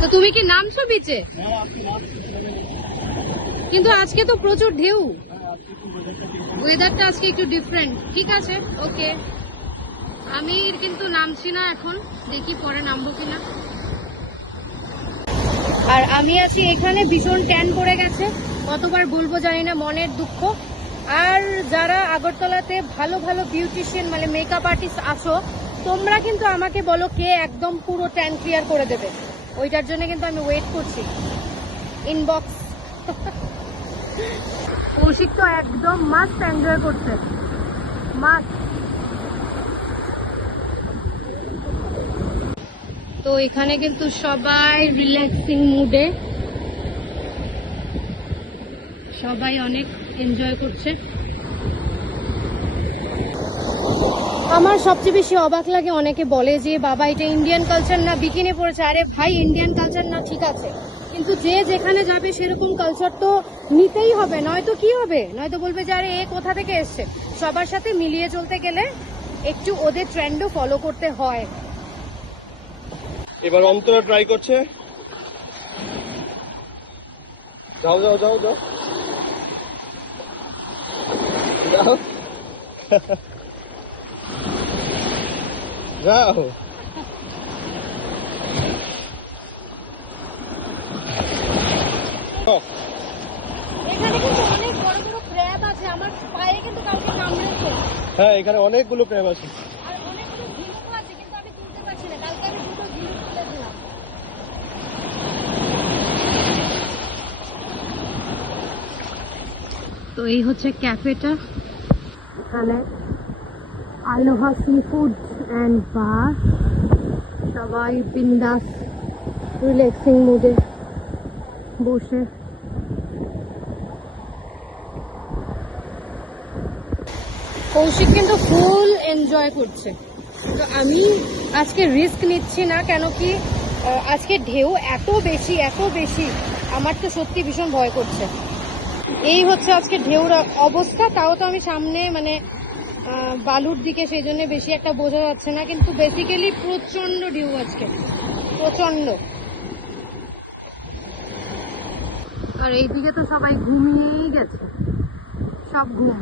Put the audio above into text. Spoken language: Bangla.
তো তুমি কি নামছো বিচে? কিন্তু আজকে তো প্রচুর ঢেউ, ওয়েদারটা আজকে একটু ডিফারেন্ট। ঠিক আছে, ওকে। আমি কিন্তু নামছি না এখন, দেখি পরে নামবো কিনা। আর আমি আছি এখানে, ভীষণ ট্যান পড়ে গেছে, কতবার বলবো জানি না, মনের দুঃখ। আর যারা আগরতলাতে ভালো ভালো বিউটিশিয়ান মানে মেকআপ আর্টিস্ট আসো, তোমরা কিন্তু আমাকে বলো কে একদম পুরো ট্যান ক্লিয়ার করে দেবে। ওইটার জন্য কিন্তু আমি ওয়েট করছি ইনবক্স। কৌশিক তো একদম মাস্ট এনজয় করছে, মাস্ট। তো এখানে কিন্তু সবাই রিল্যাক্সিং মুডে, সবাই অনেক এনজয় করছে। আমার সবচেয়ে বেশি অবাক লাগে, অনেকে বলে যে বাবা এটা ইন্ডিয়ান কালচার না, বিকিনি পড়েছে। আরে ভাই, ইন্ডিয়ান কালচার না ঠিক আছে, কিন্তু যে যেখানে যাবে সেরকম কালচার তো নিতেই হবে, নয়তো কি হবে? নয়তো বলবে যে আরে এ কোথা থেকে এসছে। সবার সাথে মিলিয়ে চলতে গেলে একটু ওদের ট্রেন্ডও ফলো করতে হয়। এবার অন্তরা ট্রাই করছে। যাও যাও যাও যাও যাও যাও। এখানে কিন্তু অনেক বড় বড় ক্র্যাব আছে, আমার পায়ে কিন্তু কাউকে কামড়েছে। হ্যাঁ, এখানে অনেকগুলো ক্র্যাব আছে। আর অনেকগুলো ঝিনুকও আছে, কিন্তু আমি তুলতে পারছি না। কালকে আমি দুটো ঝিনুক তুলেছিলাম। তো এই হচ্ছে ক্যাফেটা, এখানে আলোহা সি ফুড অ্যান্ড বার। সবাই বিন্দাস রিল্যাক্সিং মুডে বসে। কৌশিক কিন্তু ফুল এনজয় করছে। তো আমি আজকে রিস্ক নিচ্ছি না, কেন কি আজকে ঢেউ এত বেশি এত বেশি, আমার তো সত্যি ভীষণ ভয় করছে। এই হচ্ছে আজকে ঢেউর অবস্থা। তাও তো আমি সামনে মানে বালুর দিকে, সেই জন্য বেশি একটা বোঝা যাচ্ছে না, কিন্তু বেসিক্যালি প্রচন্ড ঢেউ আজকে, প্রচন্ড। আর এইদিকে তো সবাই ঘুমিয়েই গেছে, সব ঘুম।